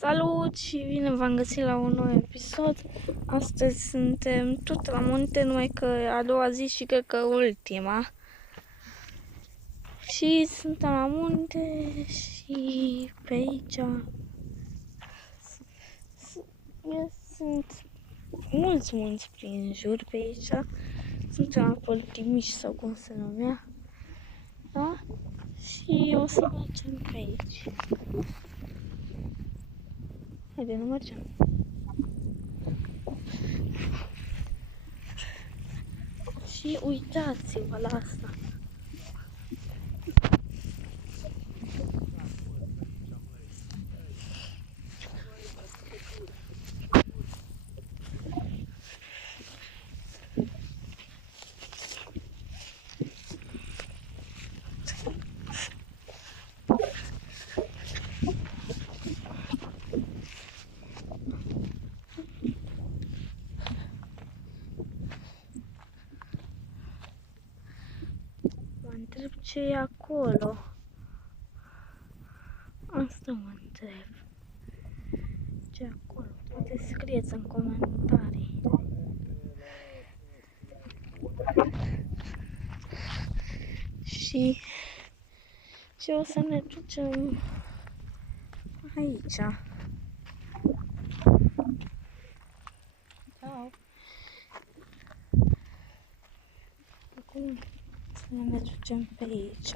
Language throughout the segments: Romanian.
Salut și bine v-am găsit la un nou episod. Astăzi suntem tot la munte, numai că a doua zi și cred că ultima. Și suntem la munte și pe aici sunt mulți prin jur pe aici. Suntem la Poltimiș sau cum se numea. Da? Și o să mergem pe aici. Haide, nu mergem. Și uitați-vă la asta. Mă întreb ce e acolo. Asta mă întreb. Ce e acolo? Poate scrieți în comentarii. Și o să ne ducem aici. Acum să ne ducem pe aici.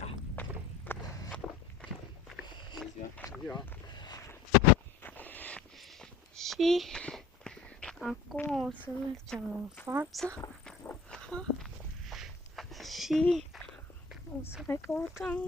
Și acum o să mergem în față și o să ne căutăm